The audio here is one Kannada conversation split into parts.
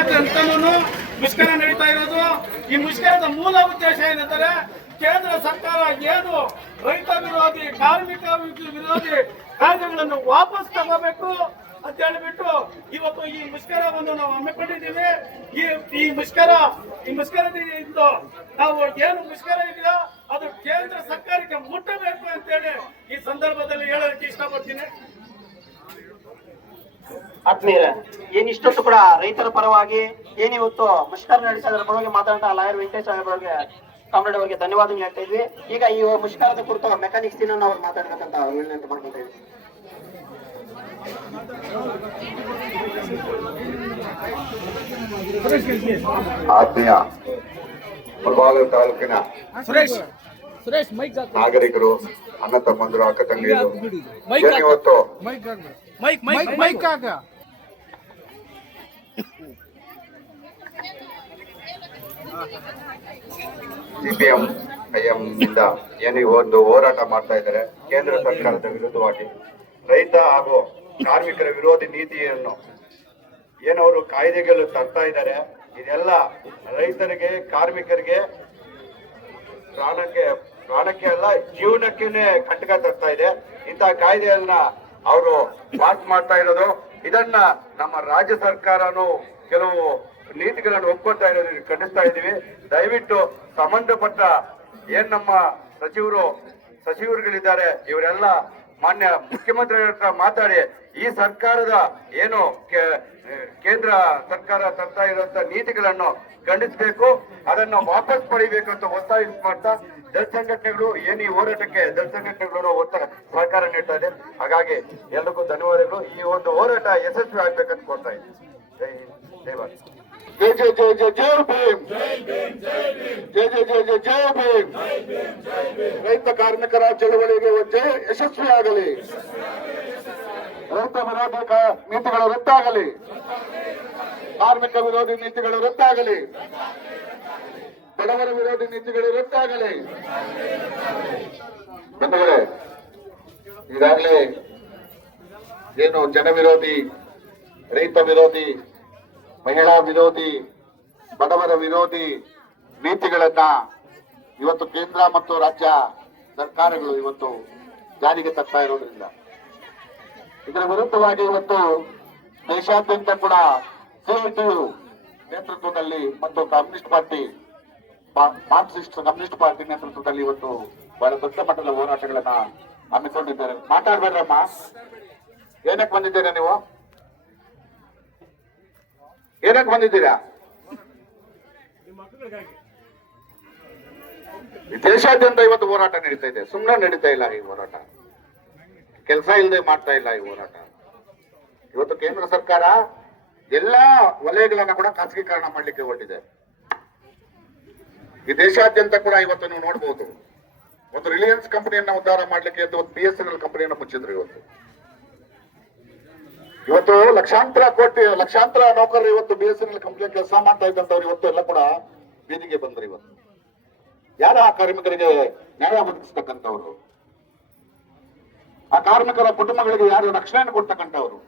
ಅಂತನೂ ಮುಷ್ಕರ ನಡೀತಾ ಇರೋದು. ಈ ಮುಷ್ಕರದ ಮೂಲ ಉದ್ದೇಶ ಏನಂದ್ರೆ ಕೇಂದ್ರ ಸರ್ಕಾರ ಏನು ರೈತ ವಿರೋಧಿ ಕಾರ್ಮಿಕ ವಿರೋಧಿ ಕಾಯ್ದೆಗಳನ್ನು ವಾಪಸ್ ತಗೋಬೇಕು ಅಂತ ಹೇಳಿಬಿಟ್ಟು ಇವತ್ತು ಈ ಮುಷ್ಕರವನ್ನು ನಾವು ಹಮ್ಮಿಕೊಂಡಿದ್ದೀವಿ. ಈ ಮುಷ್ಕರದಿಂದ ನಾವು ಏನು ಮುಷ್ಕರ ಇದೆಯೋ ಅದು ಕೇಂದ್ರ ಸರ್ಕಾರಕ್ಕೆ ಮುಟ್ಟಬೇಕು ಅಂತೇಳಿ ಈ ಸಂದರ್ಭದಲ್ಲಿ ಹೇಳೋದಕ್ಕೆ ಇಷ್ಟಪಡ್ತೀನಿ. ಆತ್ಮೀಯರೇ, ಏನಿಷ್ಟೊತ್ತು ಕೂಡ ರೈತರ ಪರವಾಗಿ ಏನಿವತ್ತು ಮುಷ್ಕರ ನಡೆಸೋದ್ರ ಪರವಾಗಿ ಮಾತಾಡ್ತಾ ಲಾಯರ್ ವೆಂಕಟೇಶ್ ಅವರಿಗೆ ಕಾಮ್ರೇಡ್ ಅವರಿಗೆ ಧನ್ಯವಾದ ಹೇಳ್ತಾ ಇದ್ವಿ. ಈಗ ಈ ಮುಷ್ಕರದ ಕುರಿತು ಮೆಕ್ಯಾನಿಕ್ಸ್ ದಿನ ಅವ್ರು ಮಾತಾಡ್ಬೇಕಂತ ವಿನಂತಿ ಮಾಡ್ಕೊಳ್ತೇವೆ. ಆತ್ಮೀಯ ಮುಳಬಾಗಿಲು ತಾಲೂಕಿನ ನಾಗರಿಕರು, ಅಣ್ಣ ತಮ್ಮಂದರು, ಅಕ್ಕ ತಂಗಿಯರು, ಏನಿವತ್ತು ಸಿಪಿಎಂ ಐಎಂ ನಿಂದ ಏನು ಒಂದು ಹೋರಾಟ ಮಾಡ್ತಾ ಇದ್ದಾರೆ ಕೇಂದ್ರ ಸರ್ಕಾರದ ವಿರುದ್ಧವಾಗಿ, ರೈತ ಹಾಗೂ ಕಾರ್ಮಿಕರ ವಿರೋಧಿ ನೀತಿಯನ್ನು ಏನವರು ಕಾಯ್ದೆಗಳು ತರ್ತಾ ಇದ್ದಾರೆ, ಇದೆಲ್ಲ ರೈತರಿಗೆ ಕಾರ್ಮಿಕರಿಗೆ ಪ್ರಾಣಕ್ಕೆ ಅಲ್ಲ ಜೀವನಕ್ಕೆ ಕಂಟಕ ತರ್ತಾ ಇದೆ. ಇಂತಹ ಕಾಯ್ದೆಯನ್ನ ಅವರು ಪಾಸ್ ಮಾಡ್ತಾ ಇರೋದು, ಇದನ್ನ ನಮ್ಮ ರಾಜ್ಯ ಸರ್ಕಾರನು ಕೆಲವು ನೀತಿಗಳನ್ನು ಒಪ್ಕೊಳ್ತಾ ಇರೋದು ಖಂಡಿಸ್ತಾ ಇದ್ದೀವಿ. ದಯವಿಟ್ಟು ಸಂಬಂಧಪಟ್ಟ ಏನ್ ನಮ್ಮ ಸಚಿವರುಗಳಿದ್ದಾರೆ ಇವರೆಲ್ಲ ಮಾನ್ಯ ಮುಖ್ಯಮಂತ್ರಿಗಳ ಹತ್ರ ಮಾತಾಡಿ ಈ ಸರ್ಕಾರದ ಏನು ಕೇಂದ್ರ ಸರ್ಕಾರ ತರ್ತಾ ಇರುವಂತ ನೀತಿಗಳನ್ನು ಖಂಡಿಸಬೇಕು, ಅದನ್ನು ವಾಪಸ್ ಪಡಿಬೇಕು ಅಂತ ಒತ್ತಾಯ ಮಾಡ್ತಾ ದಳ ಸಂಘಟನೆಗಳು ಏನು ಈ ಹೋರಾಟಕ್ಕೆ ದಳ ಸಂಘಟನೆಗಳು ಸಹಕಾರ ನೀಡ್ತಾ ಇದೆ. ಹಾಗಾಗಿ ಎಲ್ರಿಗೂ ಧನ್ಯವಾದಗಳು. ಈ ಒಂದು ಹೋರಾಟ ಯಶಸ್ವಿ ಆಗ್ಬೇಕಂತ ಕೊಡ್ತಾ ಇದ್ದೀನಿ. ಜೈ ಹಿಂದ್, ಜೈ ಭಾರತ್. ಜೈ ಜೈ ಜೈ ಜೈ ಜೈ ಭೀಮ್, ಜೈ ಜೈ ಜೈ ಜೈ ಜೈ ಭೀಮ್. ರೈತ ಕಾರ್ಮಿಕರ ಚಳವಳಿಗೆ ಜಯ ಯಶಸ್ವಿ ಆಗಲಿ. ರೈತ ವಿರೋಧಿ ನೀತಿಗಳು ರದ್ದಾಗಲಿ, ಕಾರ್ಮಿಕ ವಿರೋಧಿ ನೀತಿಗಳು ರದ್ದಾಗಲಿ, ಬಡವರ ವಿರೋಧಿ ನೀತಿಗಳು ರದ್ದಾಗಲಿ. ಬಂಧುಗಳೇ, ಈಗಾಗಲೇ ಏನು ಜನ ವಿರೋಧಿ, ರೈತ ವಿರೋಧಿ, ಮಹಿಳಾ ವಿರೋಧಿ, ಬಡವರ ವಿರೋಧಿ ನೀತಿಗಳನ್ನ ಇವತ್ತು ಕೇಂದ್ರ ಮತ್ತು ರಾಜ್ಯ ಸರ್ಕಾರಗಳು ಇವತ್ತು ಜಾರಿಗೆ ತರ್ತಾ ಇರೋದ್ರಿಂದ ಇದರ ವಿರುದ್ಧವಾಗಿ ಇವತ್ತು ದೇಶಾದ್ಯಂತ ಕೂಡ ಸಿಐಟಿಯು ನೇತೃತ್ವದಲ್ಲಿ ಮತ್ತು communist party Marxist communist party ನೇತೃತ್ವದಲ್ಲಿ ಇವತ್ತು ಬಹಳ ದೊಡ್ಡ ಮಟ್ಟದ ಹೋರಾಟಗಳನ್ನ ಹಮ್ಮಿಕೊಂಡಿದ್ದಾರೆ. ಮಾತಾಡ್ಬೇಡ್ರಮ್ಮ, ಏನಕ್ಕೆ ಬಂದಿದ್ದೀರಾ ನೀವು? ಏನಕ್ಕೆ ಬಂದಿದ್ದೀರಾ? ದೇಶಾದ್ಯಂತ ಇವತ್ತು ಹೋರಾಟ ನಡೀತಾ ಇದೆ. ಸುಮ್ಮನೆ ನಡೀತಾ ಇಲ್ಲ ಈ ಹೋರಾಟ, ಕೆಲಸ ಇಲ್ಲದೆ ಮಾಡ್ತಾ ಇಲ್ಲ ಈ ಹೋರಾಟ. ಇವತ್ತು ಕೇಂದ್ರ ಸರ್ಕಾರ ಎಲ್ಲಾ ವಲಯಗಳನ್ನ ಕೂಡ ಖಾಸಗೀಕರಣ ಮಾಡ್ಲಿಕ್ಕೆ ಹೊರಟಿದೆ. ಈ ದೇಶಾದ್ಯಂತ ಕೂಡ ಇವತ್ತು ನೀವು ನೋಡಬಹುದು, ಒಂದು ರಿಲಯನ್ಸ್ ಕಂಪನಿಯನ್ನ ಉದ್ಧಾರ ಮಾಡ್ಲಿಕ್ಕೆ ಒಂದು BSNL ಕಂಪನಿಯನ್ನ ಮುಚ್ಚಿದ್ರು. ಇವತ್ತು ಲಕ್ಷಾಂತರ ನೌಕರರು ಇವತ್ತು BSNL ಕಂಪನಿ ಕೆಲಸ ಮಾಡ್ತಾ ಇದ್ದಂತವ್ರು ಇವತ್ತು ಎಲ್ಲ ಕೂಡ ಬೀದಿಗೆ ಬಂದ್ರು. ಇವತ್ತು ಯಾರು ಆ ಕಾರ್ಮಿಕರಿಗೆ ನ್ಯಾಯ ಒದಗಿಸ್ತಕ್ಕಂಥವ್ರು, ಆ ಕಾರ್ಮಿಕರ ಕುಟುಂಬಗಳಿಗೆ ಯಾರು ರಕ್ಷಣೆಯನ್ನು ಕೊಡ್ತಕ್ಕಂಥವ್ರು?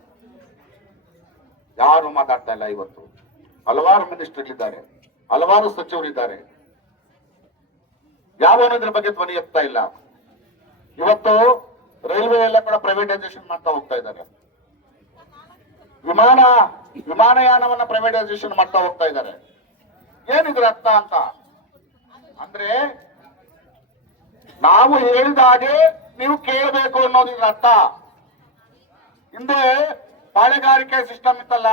ಯಾರು ಮಾತಾಡ್ತಾ ಇಲ್ಲ. ಇವತ್ತು ಹಲವಾರು ಮಿನಿಸ್ಟರ್ಗಳಿದ್ದಾರೆ, ಹಲವಾರು ಸಚಿವರಿದ್ದಾರೆ, ಯಾವನು ಇದ್ರ ಬಗ್ಗೆ ಧ್ವನಿ ಎತ್ತಾ ಇಲ್ಲ. ಇವತ್ತು ರೈಲ್ವೆ ಎಲ್ಲ ಕೂಡ ಪ್ರೈವೇಟೈಸೇಷನ್ ಮಾಡ್ತಾ ಹೋಗ್ತಾ ಇದ್ದಾರೆ, ವಿಮಾನಯಾನವನ್ನ ಪ್ರೈವೇಟೈಸೇಷನ್ ಮಾಡ್ತಾ ಹೋಗ್ತಾ ಇದ್ದಾರೆ. ಏನಿದ್ರ ಅರ್ಥ ಅಂತ ಅಂದ್ರೆ, ನಾವು ಹೇಳಿದ ಹಾಗೆ ನೀವು ಕೇಳಬೇಕು ಅನ್ನೋದಿದ್ರ ಅರ್ಥ. ಹಿಂದೆ ಪಾಳೆಗಾರಿಕೆ ಸಿಸ್ಟಮ್ ಇತ್ತಲ್ಲ,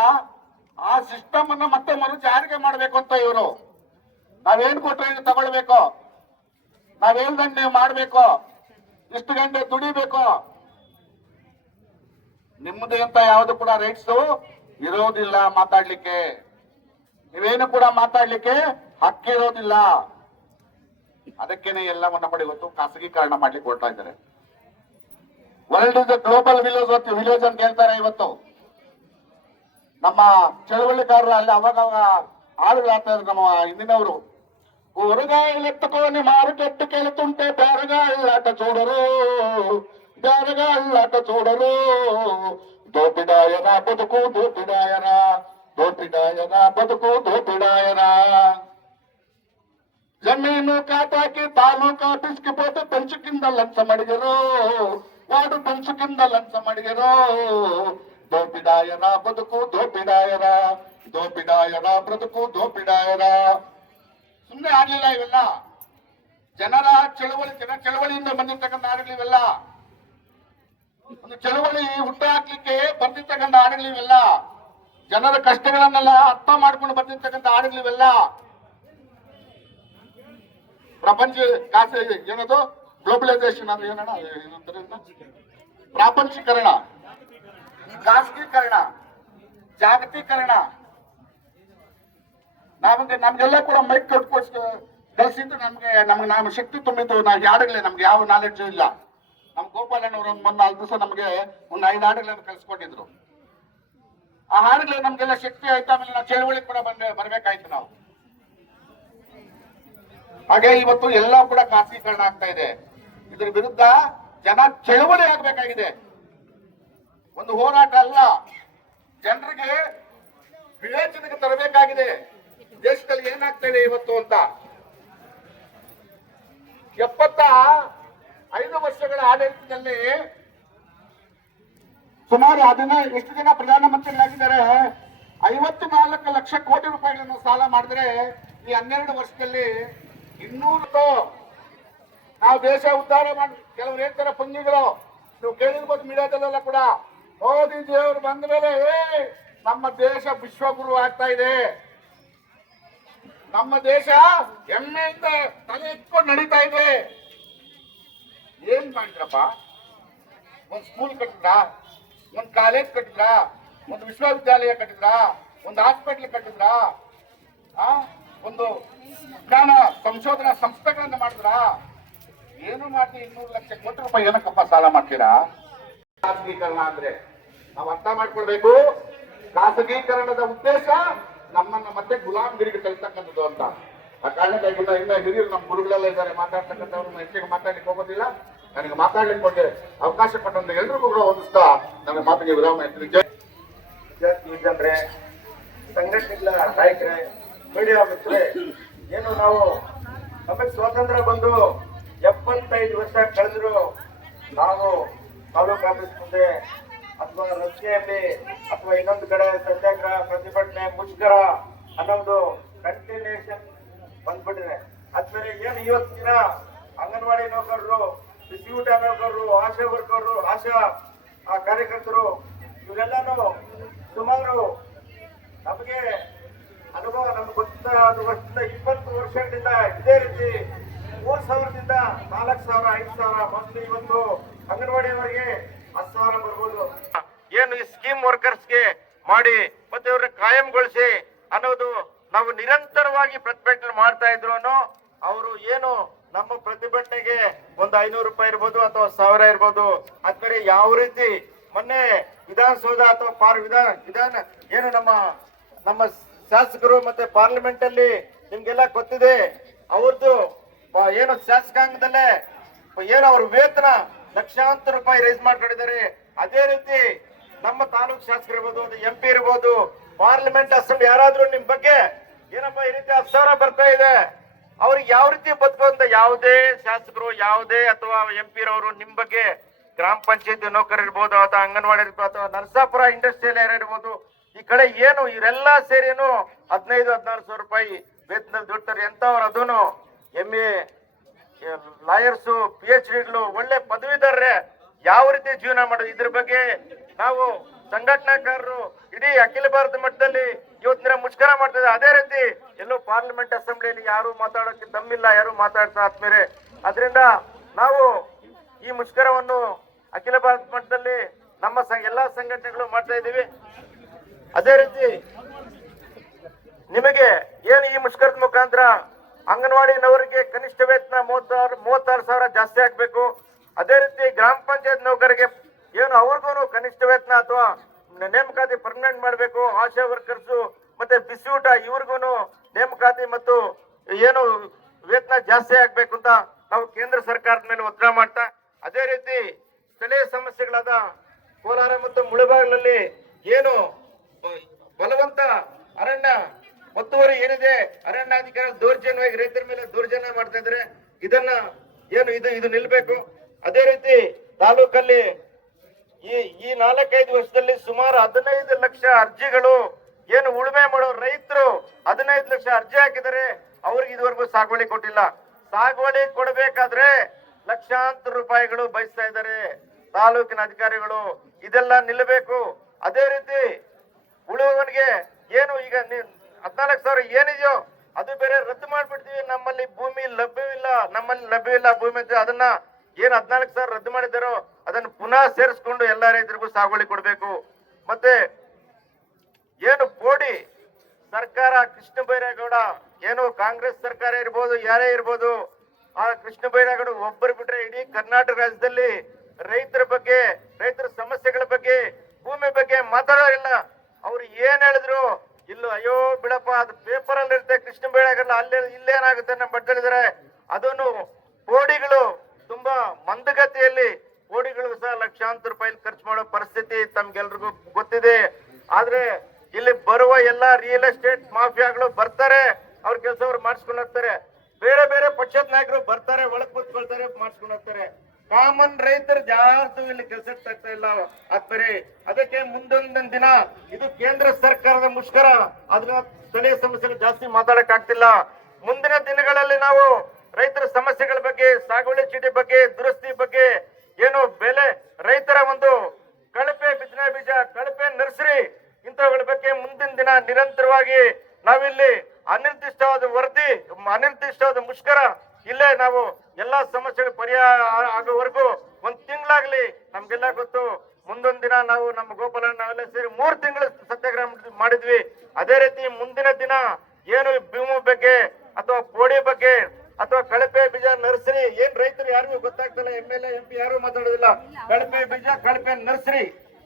ಆ ಸಿಸ್ಟಮ್ ಅನ್ನ ಮತ್ತೆ ಮರು ಜಾರಿಗೆ ಮಾಡಬೇಕು ಅಂತ ಇವರು. ನಾವೇನ್ ಕೊಟ್ಟರೆ ಇದು ತಗೊಳ್ಬೇಕು, ನಾವ್ ಹೇಳ್ದಂಗೆ ನೀವು ಮಾಡ್ಬೇಕು, ಇಷ್ಟು ಗಂಟೆ ದುಡಿಬೇಕು. ನಿಮ್ಮದೇ ಅಂತ ಯಾವುದು ಕೂಡ ರೈಟ್ಸ್ ಇರೋದಿಲ್ಲ ಮಾತಾಡ್ಲಿಕ್ಕೆ, ನೀವೇನು ಕೂಡ ಮಾತಾಡ್ಲಿಕ್ಕೆ ಹಕ್ಕಿರೋದಿಲ್ಲ. ಅದಕ್ಕೇನೆ ಎಲ್ಲವನ್ನ ಕೂಡ ಇವತ್ತು ಖಾಸಗೀಕರಣ ಮಾಡ್ಲಿಕ್ಕೆ ಹೊರಡ್ತಾ ಇದ್ದಾರೆ. World is a global village ಅಂತ ಹೇಳ್ತಾರೆ. ಇವತ್ತು ನಮ್ಮ ಚಳವಳಿಕಾರರು ಅಲ್ಲಿ ಅವಾಗ ಹಾಡುಗಳಾಗ್ತಾ ಇದ್ರು ನಮ್ಮ ಹಿಂದಿನವರು. ఊరగాయలెత్తుకొని మారుకెట్టు కెళుతుంటే బేరగాళ్ళాట చూడరు, బేరగాళ్ళాట చూడరు, దోపిడాయరా బతుకు దోపిడాయరా, ದೋಪಿಡಾಯನ ಬದುಕು ದೋಪಿಡಾಯನ. జమీను ఖాతాకి తాలూకా ఆఫీస్కి పోతే పెంచు కింద లంచం అడిగరు, వాడు పెంచు కింద లంచం అడిగరు. దోపిడాయరా బతుకు దోపిడాయరా, దోపిడాయరా బ్రతుకు ದೋಪಿಡಾಯರಾ. ಸುಮ್ಮನೆ ಆಗ್ಲಿಲ್ಲ ಇವೆಲ್ಲ. ಜನ ಚಳವಳಿಯಿಂದ ಬಂದಿರ್ತಕ್ಕಂಥ ಹಾಡುಗಳು ಇವೆಲ್ಲ. ಒಂದು ಚಳವಳಿ ಹುಟ್ಟು ಹಾಕ್ಲಿಕ್ಕೆ ಬಂದಿರ್ತಕ್ಕಂಥ ಹಾಡುಗಳು ಇವೆಲ್ಲ. ಜನರ ಕಷ್ಟಗಳನ್ನೆಲ್ಲ ಅರ್ಥ ಮಾಡ್ಕೊಂಡು ಬಂದಿರ್ತಕ್ಕಂಥ ಹಾಡುಗಳು ಇವೆಲ್ಲ. ಪ್ರಪಂಚ ಖಾಸಗಿ ಏನದು ಗ್ಲೋಬಲೈಸೇಷನ್ ಅಂದ್ರೆ ಏನಣ್ಣ, ಏನಂತಾರೆ ಪ್ರಾಪಂಚೀಕರಣ, ಖಾಸಗೀಕರಣ, ಜಾಗತೀಕರಣ. ನಮ್ಗೆಲ್ಲ ಕೂಡ ಮೈಕ್ ಕಟ್ಕೊಟ್ಟು ಕಲಿಸಿದ್ದು ನಮ್ಗೆ ನಮ್ಮ ಶಕ್ತಿ ತುಂಬಿದ್ದು. ನಾವು ಹಾಡುಗಳೇ, ನಮ್ಗೆ ಯಾವ ನಾಲೆಡ್ಜು ಇಲ್ಲ. ನಮ್ ಗೋಪಾಲಣ್ಣವ್ರು ಒಂದು 4 ದಿವಸ ನಮ್ಗೆ ಒಂದು 5 ಹಾಡುಗಳನ್ನು ಕಲಿಸ್ಕೊಟ್ಟಿದ್ರು. ಆ ಹಾಡುಗಳೇ ನಮ್ಗೆಲ್ಲ ಶಕ್ತಿ ಆಯ್ತು. ಆಮೇಲೆ ನಾವು ಚಳವಳಿ ಕೂಡ ಬರ್ಬೇಕಾಯ್ತು ನಾವು. ಹಾಗೆ ಇವತ್ತು ಎಲ್ಲ ಕೂಡ ಖಾಸಗೀಕರಣ ಆಗ್ತಾ ಇದೆ. ಇದ್ರ ವಿರುದ್ಧ ಜನ ಚಳವಳಿ ಆಗ್ಬೇಕಾಗಿದೆ. ಒಂದು ಹೋರಾಟ ಅಲ್ಲ, ಜನರಿಗೆ ವಿವೇಚನೆಗೆ ತರಬೇಕಾಗಿದೆ. ದೇಶದಲ್ಲಿ ಏನಾಗ್ತಾ ಇದೆ ಇವತ್ತು ಅಂತ. 75 ವರ್ಷಗಳ ಆಡಳಿತದಲ್ಲಿ ಸುಮಾರು ಎಷ್ಟು ಜನ ಪ್ರಧಾನಮಂತ್ರಿಗಳಾಗಿದ್ದಾರೆ. 54 ಲಕ್ಷ ಕೋಟಿ ರೂಪಾಯಿಗಳನ್ನು ಸಾಲ ಮಾಡಿದ್ರೆ ಈ 12 ವರ್ಷದಲ್ಲಿ 200 ನಾವು ದೇಶ ಉದ್ಧಾರ ಮಾಡಿ. ಕೆಲವರು ಹೇಳ್ತಾರೆ ಪುಂಜಿಗಳು, ನೀವು ಕೇಳಿರ್ಬೋದು ಮೀಡಿಯಾದಲ್ಲೆಲ್ಲ ಕೂಡ, ಮೋದಿಜಿ ಅವರು ಬಂದ ಮೇಲೆ ನಮ್ಮ ದೇಶ ವಿಶ್ವಗುರು ಆಗ್ತಾ ಇದೆ, ನಮ್ಮ ದೇಶ ಹೆಮ್ಮೆಯಿಂದ ತಲೆ ಎತ್ಕೊಂಡು ನಡೀತಾ ಇದೆ. ಏನ್ ಮಾಡಿದ್ರಪ್ಪ? ಒಂದ್ ಸ್ಕೂಲ್ ಕಟ್ಟಿದ್ರ, ಒಂದ್ ಕಾಲೇಜ್ ಕಟ್ಟಿದ್ರ, ಒಂದು ವಿಶ್ವವಿದ್ಯಾಲಯ ಕಟ್ಟಿದ್ರ, ಒಂದು ಹಾಸ್ಪಿಟಲ್ ಕಟ್ಟಿದ್ರ, ಒಂದು ವಿಜ್ಞಾನ ಸಂಶೋಧನಾ ಸಂಸ್ಥೆಗಳನ್ನ ಮಾಡಿದ್ರ? ಏನು ಮಾಡಿ 200 ಲಕ್ಷ ಕೋಟಿ ರೂಪಾಯಿ ಏನಕ್ಕಪ್ಪ ಸಾಲ ಮಾಡ್ತೀರಾ? ಖಾಸಗೀಕರಣ ಅಂದ್ರೆ ನಾವು ಅರ್ಥ ಮಾಡ್ಕೊಳ್ಬೇಕು. ಖಾಸಗೀಕರಣದ ಉದ್ದೇಶ ನಮ್ಮನ್ನ ಮತ್ತೆ ಗುಲಾಮಗಿರಿಗೆ ತಳ್ತಕ್ಕಂಥದ್ದು ಅಂತ. ಆ ಕಾರಣಕ್ಕಾಗಿ ಇನ್ನ ಹಿರಿಯರು ನಮ್ಮ ಗುರುಗಳೆಲ್ಲ ಇದ್ದಾರೆ, ಮಾತಾಡ್ತಕ್ಕಂಥವ್ರನ್ನ ಹೆಚ್ಚಿಗೆ ಮಾತಾಡ್ಲಿಕ್ಕೆ ಹೋಗೋದಿಲ್ಲ. ನನಗೆ ಮಾತಾಡ್ಲಿಕ್ಕೆ ಬಗ್ಗೆ ಅವಕಾಶ ಕೊಟ್ಟಂತ ಎಲ್ರಿಗೂ ಕೂಡ ಹೊಂದಿಸ್ತಾ ನನ್ನ ಮಾತಿಗೆ ವಿರಾಮ ಇರ್ತೀನಿ. ಜನರೇ, ಸಂಘಟನೆಗಳ ನಾಯಕರೇ, ಮೀಡಿಯಾ ಮಿತ್ರರೇ, ಏನು ನಾವು ನಮಗೆ ಸ್ವಾತಂತ್ರ್ಯ ಬಂದು 75 ವರ್ಷ ಕಳೆದ್ರು ನಾವು ತಾಲೂಕು ಆಫೀಸ್ ಮುಂದೆ ಅಥವಾ ರಸ್ತೆಯಲ್ಲಿ ಅಥವಾ ಇನ್ನೊಂದು ಕಡೆ ಸತ್ಯಾಗ್ರಹ, ಪ್ರತಿಭಟನೆ, ಮುಷ್ಕರ ಅನ್ನೋದು ಕಂಟಿನ್ಯೂಷನ್ ಬಂದ್ಬಿಟ್ಟಿದೆ. ಆದ್ಮೇಲೆ ಏನು ಇವತ್ತು ದಿನ ಅಂಗನವಾಡಿ ನೌಕರರು, ಬಿಸಿಯೂಟ ನೌಕರರು, ಆಶಾ ವರ್ಕರ್ರು, ಆಶಾ ಕಾರ್ಯಕರ್ತರು ಇವರೆಲ್ಲಾನು ಸುಮಾರು ನಮಗೆ ಅನುಭವ, ನಮ್ಗೆ ಗೊತ್ತಾದ ವರ್ಷದಿಂದ 20 ವರ್ಷಗಳಿಂದ ಇದೇ ರೀತಿ 3,000ದಿಂದ 4,000, 5,000, ಮೊದಲು ಇವತ್ತು ಅಂಗನವಾಡಿಯವರಿಗೆ 10,000 ಬರ್ಬೋದು. ಏನು ಈ ಸ್ಕೀಮ್ ವರ್ಕರ್ಸ್ಗೆ ಮಾಡಿ ಮತ್ತೆ ಇವ್ರನ್ನ ಕಾಯಂಗೊಳಿಸಿ ಅನ್ನೋದು ನಾವು ನಿರಂತರವಾಗಿ ಪ್ರತಿಭಟನೆ ಮಾಡ್ತಾ ಇದ್ರು. ಅವರು ಏನು ನಮ್ಮ ಪ್ರತಿಭಟನೆಗೆ ಒಂದು 500 ರೂಪಾಯಿ ಇರ್ಬೋದು ಅಥವಾ 1000 ಇರ್ಬೋದು. ಆದ್ಮೇಲೆ ಯಾವ ರೀತಿ ಮೊನ್ನೆ ವಿಧಾನಸೌಧ ಅಥವಾ ವಿಧಾನ ಏನು ನಮ್ಮ ಶಾಸಕರು ಮತ್ತೆ ಪಾರ್ಲಿಮೆಂಟ್ ಅಲ್ಲಿ ನಿಮ್ಗೆಲ್ಲ ಗೊತ್ತಿದೆ, ಅವ್ರದ್ದು ಏನು ಶಾಸಕಾಂಗದಲ್ಲೇ ಏನು ಅವ್ರ ವೇತನ ಲಕ್ಷಾಂತರ ರೂಪಾಯಿ ರೈಸ್ ಮಾಡ್ಕೊಂಡಿದ್ದಾರೆ. ಅದೇ ರೀತಿ ನಮ್ಮ ತಾಲೂಕು ಶಾಸಕರು ಇರ್ಬೋದು, MP ಇರ್ಬೋದು, ಪಾರ್ಲಿಮೆಂಟ್ ಅಸೆಂಬ್ಲಿ ಯಾರಾದ್ರೂ ನಿಮ್ ಬಗ್ಗೆ ಏನಪ್ಪಾ ಈ ರೀತಿ 10,000 ಬರ್ತಾ ಇದೆ, ಅವ್ರಿಗೆ ಯಾವ ರೀತಿ ಬದುಕುವಂತ ಯಾವುದೇ ಶಾಸಕರು, ಯಾವುದೇ ಅಥವಾ MP ರವರು ನಿಮ್ ಬಗ್ಗೆ ಗ್ರಾಮ ಪಂಚಾಯತಿ ನೌಕರರು ಇರ್ಬೋದು ಅಥವಾ ಅಂಗನವಾಡಿ ಇರ್ಬೋದು ಅಥವಾ ನರಸಾಪುರ ಇಂಡಸ್ಟ್ರಿಯಲ್ ಏರಿಯಾ ಇರ್ಬೋದು, ಈ ಕಡೆ ಏನು ಇವರೆಲ್ಲ ಸೇರಿನು 15-14 ರೂಪಾಯಿ ವೇತನದಲ್ಲಿ ದುಡ್ತಾರೆ. ಎಂತವ್ರು ಅದನ್ನು MA ಲಾಯರ್ಸು, PhDಗಳು, ಒಳ್ಳೆ ಪದವೀಧರರೇ ಯಾವ ರೀತಿ ಜೀವನ ಮಾಡೋದು, ಇದ್ರ ಬಗ್ಗೆ ನಾವು ಸಂಘಟನಾಕಾರರು ಇಡೀ ಅಖಿಲ ಭಾರತ ಮಟ್ಟದಲ್ಲಿ ಇವತ್ತಿನ ಮುಷ್ಕರ ಮಾಡ್ತಿದ್ದಾರೆ. ಅದೇ ರೀತಿ ಎಲ್ಲೋ ಪಾರ್ಲಿಮೆಂಟ್ ಅಸೆಂಬ್ಲಿಯಲ್ಲಿ ಯಾರು ಮಾತಾಡೋಕೆ ದಮ್ಮಿಲ್ಲ, ಯಾರು ಮಾತಾಡ್ತಾ ಆದ್ಮೇಲೆ. ಅದರಿಂದ ನಾವು ಈ ಮುಷ್ಕರವನ್ನು ಅಖಿಲ ಭಾರತ ಮಟ್ಟದಲ್ಲಿ ನಮ್ಮ ಎಲ್ಲಾ ಸಂಘಟನೆಗಳು ಮಾಡ್ತಾ ಇದ್ದೀವಿ. ಅದೇ ರೀತಿ ನಿಮಗೆ ಏನು ಈ ಮುಷ್ಕರದ ಮುಖಾಂತರ ಅಂಗನವಾಡಿನವರಿಗೆ ಕನಿಷ್ಠ ವೇತನ 36,000 ಜಾಸ್ತಿ ಆಗ್ಬೇಕು. ಅದೇ ರೀತಿ ಗ್ರಾಮ ಪಂಚಾಯತ್ ನೌಕರಿಗೆ ಏನು ಅವ್ರಿಗೂ ಕನಿಷ್ಠ ವೇತನ ಅಥವಾ ನೇಮಕಾತಿ ಪರ್ಮನೆಂಟ್ ಮಾಡಬೇಕು. ಆಶಾ ವರ್ಕರ್ಸು ಮತ್ತೆ ಬಿಸಿಯೂಟ ಇವ್ರಿಗೂ ನೇಮಕಾತಿ ಮತ್ತು ಏನು ವೇತನ ಜಾಸ್ತಿ ಆಗ್ಬೇಕು ಅಂತ ನಾವು ಕೇಂದ್ರ ಸರ್ಕಾರದ ಮೇಲೆ ಒತ್ತಡ ಮಾಡ್ತಾ, ಅದೇ ರೀತಿ ಸ್ಥಳೀಯ ಸಮಸ್ಯೆಗಳಾದ ಕೋಲಾರ ಮತ್ತು ಮುಳಬಾಗಿಲಲ್ಲಿ ಏನು ಬಲವಂತ ಅರಣ್ಯ ಒತ್ತುವರಿ ಏನಿದೆ ಅರಣ್ಯಾಧಿಕಾರಿ ದೌರ್ಜನ್ಯವಾಗಿ ರೈತರ ಮೇಲೆ ದೌರ್ಜನ್ಯ ಮಾಡ್ತಾ ಇದ್ದಾರೆ. ಇದನ್ನ ಏನು ಇದು ನಿಲ್ಬೇಕು. ಅದೇ ರೀತಿ ತಾಲೂಕಲ್ಲಿ ಈ 4-5 ವರ್ಷದಲ್ಲಿ ಸುಮಾರು 15 ಲಕ್ಷ ಅರ್ಜಿಗಳು ಏನು ಉಳುಮೆ ಮಾಡೋ ರೈತರು 15 ಲಕ್ಷ ಅರ್ಜಿ ಹಾಕಿದರೆ ಅವ್ರಿಗೆ ಇದುವರೆಗೂ ಸಾಗುವಳಿ ಕೊಟ್ಟಿಲ್ಲ. ಸಾಗುವಳಿ ಕೊಡಬೇಕಾದ್ರೆ ಲಕ್ಷಾಂತರ ರೂಪಾಯಿಗಳು ಬಯಸ್ತಾ ಇದ್ದಾರೆ ತಾಲೂಕಿನ ಅಧಿಕಾರಿಗಳು. ಇದೆಲ್ಲ ನಿಲ್ಲಬೇಕು. ಅದೇ ರೀತಿ ಉಳುವವನಿಗೆ ಏನು ಈಗ 14,000 ಏನಿದೆಯೋ ಅದು ಬೇರೆ ರದ್ದು ಮಾಡ್ಬಿಡ್ತೀವಿ. ನಮ್ಮಲ್ಲಿ ಭೂಮಿ ಲಭ್ಯವಿಲ್ಲ ಭೂಮಿ ಅಂತ ಅದನ್ನ ಏನ್ 14,000 ರದ್ದು ಮಾಡಿದಾರೋ ಅದನ್ನು ಪುನಃ ಸೇರಿಸ್ಕೊಂಡು ಎಲ್ಲಾ ರೈತರಿಗೂ ಸಾಗುವಳಿ ಕೊಡ್ಬೇಕು. ಮತ್ತೆ ಏನು ಪೋಡಿ ಸರ್ಕಾರ ಕೃಷ್ಣ ಬೈರೇಗೌಡ ಏನು ಕಾಂಗ್ರೆಸ್ ಸರ್ಕಾರ ಇರ್ಬೋದು ಯಾರೇ ಇರ್ಬೋದು, ಆ ಕೃಷ್ಣ ಬೈರೇಗೌಡ ಒಬ್ಬರು ಬಿಟ್ರೆ ಇಡೀ ಕರ್ನಾಟಕ ರಾಜ್ಯದಲ್ಲಿ ರೈತರ ಬಗ್ಗೆ ರೈತರ ಸಮಸ್ಯೆಗಳ ಬಗ್ಗೆ ಭೂಮಿ ಬಗ್ಗೆ ಮಾತಾಡೋರಿಲ್ಲ. ಅವ್ರು ಏನ್ ಹೇಳಿದ್ರು ಇಲ್ಲೂ ಅಯ್ಯೋ ಬಿಡಪ್ಪ ಅದು ಪೇಪರ್ ಅಲ್ಲಿ ಇರುತ್ತೆ ಕೃಷ್ಣ ಬೈರೇಗೌಡ ಇಲ್ಲೇನಾಗುತ್ತೆ ನಮ್ಮ ಬಡ್ಡಿದ್ದಾರೆ. ಅದನ್ನು ಪೋಡಿಗಳು ತುಂಬಾ ಮಂದಗತಿಯಲ್ಲಿ ಪೋಡಿಗಳು ಸಹ ಲಕ್ಷಾಂತರ ರೂಪಾಯಿ ಖರ್ಚು ಮಾಡೋ ಪರಿಸ್ಥಿತಿ ತಮ್ಗೆಲ್ರಿಗೂ ಗೊತ್ತಿದೆ. ಆದ್ರೆ ಇಲ್ಲಿ ಬರುವ ಎಲ್ಲಾ ರಿಯಲ್ ಎಸ್ಟೇಟ್ ಮಾಫಿಯಾಗಳು ಬರ್ತಾರೆ, ಅವ್ರ ಕೆಲಸ ಅವ್ರು ಮಾಡಿಸ್ಕೊಂಡು ಹೋಗ್ತಾರೆ. ಬೇರೆ ಬೇರೆ ಪಕ್ಷದ ನಾಯಕರು ಬರ್ತಾರೆ, ಒಳಗ್ ಕೂತ್ಕೊಳ್ತಾರೆ, ಮಾಡಿಸ್ಕೊಂಡು ಹೋಗ್ತಾರೆ. ಕಾಮನ್ ರೈತರು ಜಾಸ್ತಿ ಇಲ್ಲಿ ಕೆಲಸ ಆಗ್ತಾ ಇಲ್ಲ ಆಗ್ತಾರೆ. ಅದಕ್ಕೆ ಮುಂದೊಂದಿನ ದಿನ ಇದು ಕೇಂದ್ರ ಸರ್ಕಾರದ ಮುಷ್ಕರ, ಅದನ್ನ ಸ್ಥಳೀಯ ಸಮಸ್ಯೆಗಳು ಜಾಸ್ತಿ ಮಾತಾಡಕ್ ಆಗ್ತಿಲ್ಲ. ಮುಂದಿನ ದಿನಗಳಲ್ಲಿ ನಾವು ರೈತರ ಸಮಸ್ಯೆಗಳ ಬಗ್ಗೆ, ಸಾಗುವಳಿ ಚೀಟಿ ಬಗ್ಗೆ, ದುರಸ್ತಿ ಬಗ್ಗೆ, ಏನು ಬೆಲೆ ರೈತರ ಒಂದು ಕಳಪೆ ಬಿತ್ತನೆ ಬೀಜ, ಕಳಪೆ ನರ್ಸರಿ ಇಂಥವುಗಳ ಬಗ್ಗೆ ಮುಂದಿನ ದಿನ ನಿರಂತರವಾಗಿ ನಾವಿಲ್ಲಿ ಅನಿರ್ದಿಷ್ಟವಾದ ವರದಿ, ಅನಿರ್ದಿಷ್ಟವಾದ ಮುಷ್ಕರ ಇಲ್ಲೇ ನಾವು ಎಲ್ಲಾ ಸಮಸ್ಯೆಗಳ ಪರಿಹಾರ ಆಗೋವರೆಗೂ 1 ತಿಂಗಳಾಗ್ಲಿ ನಮ್ಗೆಲ್ಲ ಗೊತ್ತು. ಮುಂದೊಂದ್ ದಿನ ನಾವು ನಮ್ಮ ಗೋಪಾಲ ನಾವೆಲ್ಲ ಸೇರಿ 3 ತಿಂಗಳು ಸತ್ಯಾಗ್ರಹ ಮಾಡಿದ್ವಿ. ಅದೇ ರೀತಿ ಮುಂದಿನ ದಿನ ಏನು ಭೂಮಿ ಬಗ್ಗೆ ಅಥವಾ ಪೋಡಿ ಬಗ್ಗೆ ಅಥವಾ ಕಳಪೆ ಬೀಜ ನರ್ಸರಿ ಏನ್ ರೈತರು ಯಾರಿಗೂ ಗೊತ್ತಾಗ್ತಲ್ಲ, MLA MP ಯಾರು ಮಾತಾಡೋದಿಲ್ಲ. ಕಳಪೆ ಬೀಜ, ಕಳಪೆ ನರ್ಸರಿ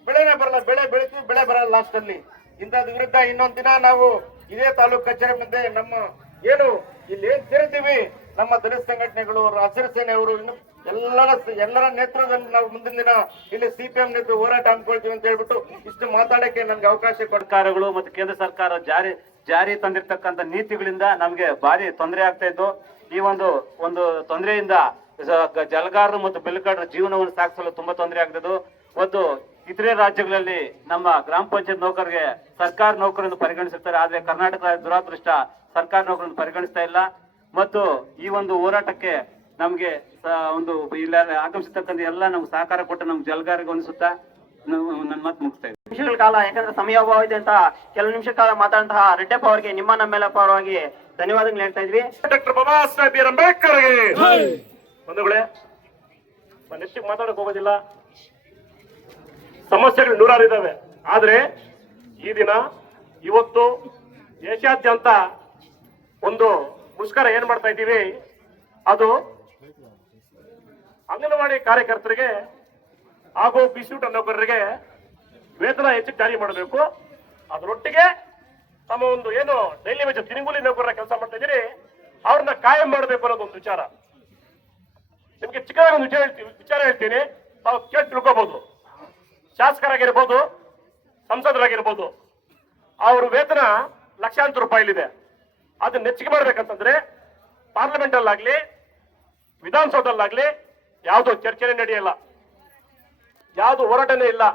ಬೆಳೆನೇ ಬರಲ್ಲ, ಬೆಳೆ ಬೆಳಿತೀವಿ, ಬೆಳೆ ಬರಲ್ಲ ಲಾಸ್ಟ್ ಅಲ್ಲಿ. ಇಂಥದ್ ವಿರುದ್ಧ ಇನ್ನೊಂದ್ ದಿನ ನಾವು ಇದೇ ತಾಲೂಕು ಕಚೇರಿ ಮುಂದೆ ನಮ್ಮ ಏನು ಇಲ್ಲಿ ಏನ್ ಸೇರಿದ್ದೀವಿ ನಮ್ಮ ದಲಿತ ಸಂಘಟನೆಗಳು, ಹಸಿರು ಸೇನೆಯವರು, ಇನ್ನು ಎಲ್ಲರ ನೇತೃತ್ವದಲ್ಲಿ ನಾವು ಮುಂದಿನ ದಿನ ಇಲ್ಲಿ CPM ನೇತೃತ್ವ ಹೋರಾಟ ಹಮ್ಮಿಕೊಳ್ತೀವಿ ಅಂತ ಹೇಳ್ಬಿಟ್ಟು ಇಷ್ಟು ಮಾತಾಡಕ್ಕೆ ನನ್ಗೆ ಅವಕಾಶ ಸರ್ಕಾರಗಳು ಮತ್ತು ಕೇಂದ್ರ ಸರ್ಕಾರ ಜಾರಿ ತಂದಿರ್ತಕ್ಕಂಥ ನೀತಿಗಳಿಂದ ನಮ್ಗೆ ಭಾರಿ ತೊಂದರೆ ಆಗ್ತಾ ಇದ್ದು. ಈ ಒಂದು ತೊಂದರೆಯಿಂದ ಜಲಗಾರರು ಮತ್ತು ಬೆಳೆಗಾರರ ಜೀವನವನ್ನು ಸಾಗಿಸಲು ತುಂಬಾ ತೊಂದರೆ ಆಗ್ತದ್ದು. ಒಂದು ಇತರೆ ರಾಜ್ಯಗಳಲ್ಲಿ ನಮ್ಮ ಗ್ರಾಮ ಪಂಚಾಯತ್ ನೌಕರರಿಗೆ ಸರ್ಕಾರ ನೌಕರನ್ನು ಪರಿಗಣಿಸುತ್ತಾರೆ, ಆದ್ರೆ ಕರ್ನಾಟಕ ದುರಾದೃಷ್ಟ ಸರ್ಕಾರ ನೌಕರನ್ನು ಪರಿಗಣಿಸ್ತಾ ಇಲ್ಲ. ಮತ್ತು ಈ ಒಂದು ಹೋರಾಟಕ್ಕೆ ನಮ್ಗೆ ಒಂದು ಇಲ್ಲ ಆಗಮಿಸಿರ್ತಕ್ಕಂಥ ಎಲ್ಲ ನಮ್ಗೆ ಸಹಕಾರ ಕೊಟ್ಟು ನಮ್ಗೆ ಜಲಗಾರರಿಗೆ ಅನಿಸುತ್ತಾ ನನ್ನ ಮಾತು ಮುಗಿಸ್ತಾ ಇದ್ದೀನಿ. ನಿಮಿಷಗಳ ಕಾಲ, ಯಾಕಂದ್ರೆ ಸಮಯ ಅಭಾವ ಇದೆ ಅಂತ ಕೆಲವು ನಿಮಿಷ ಕಾಲ ಮಾತಾಡುವಂತಹ ರೆಡ್ಡಪ್ಪ ಅವರಿಗೆ ನಿಮ್ಮ ನಮ್ಮೆಲ್ಲ ಪರವಾಗಿ ಧನ್ಯವಾದಗಳು ಹೇಳ್ತಾ ಇದ್ವಿ. ಡಾಕ್ಟರ್ ಬಾಬಾ ಸಾಹೇಬ್ ಅಂಬೇಡ್ಕರ್ಗೆ ಬಂಧುಗಳೇ, ಹೆಚ್ಚಿಗೆ ಮಾತಾಡಕ್ ಹೋಗೋದಿಲ್ಲ. ಸಮಸ್ಯೆಗಳು 100 ಇದಾವೆ. ಆದ್ರೆ ಈ ದಿನ ಇವತ್ತು ದೇಶಾದ್ಯಂತ ಒಂದು ಮುಷ್ಕರ ಏನ್ ಮಾಡ್ತಾ ಇದ್ದೀವಿ, ಅದು ಅಂಗನವಾಡಿ ಕಾರ್ಯಕರ್ತರಿಗೆ ಹಾಗೂ ಬಿಸಿಯೂಟ ನೌಕರರಿಗೆ ವೇತನ ಹೆಚ್ಚು ಜಾರಿ ಮಾಡಬೇಕು. ಅದರೊಟ್ಟಿಗೆ ತಮ್ಮ ಒಂದು ಏನು ಡೈಲಿ ವೇಜ್ ದಿನಗೂಲಿ ನೌಕರರ ಕೆಲಸ ಮಾಡ್ತಾ ಇದ್ದೀರಿ ಅವ್ರನ್ನ ಕಾಯಂ ಮಾಡಬೇಕು ಅನ್ನೋದೊಂದು ವಿಚಾರ. ನಿಮ್ಗೆ ಚಿಕ್ಕದಾಗಿ ಒಂದು ವಿಚಾರ ಹೇಳ್ತೀನಿ, ತಾವು ಕೇಳಿ ತಿಳ್ಕೋಬಹುದು. ಶಾಸಕರಾಗಿರ್ಬೋದು, ಸಂಸದರಾಗಿರ್ಬೋದು, ಅವ್ರ ವೇತನ ಲಕ್ಷಾಂತರ ರೂಪಾಯಿಲಿದೆ. ಅದನ್ನ ಹೆಚ್ಚಿಗೆ ಮಾಡ್ಬೇಕಂತಂದ್ರೆ ಪಾರ್ಲಿಮೆಂಟ್ ಅಲ್ಲಾಗ್ಲಿ ವಿಧಾನಸೌಧಲ್ಲಾಗ್ಲಿ ಯಾವ್ದು ಚರ್ಚೆನೇ ನಡೆಯಲ್ಲ, ಯಾವ್ದು ಹೋರಾಟನೇ ಇಲ್ಲ.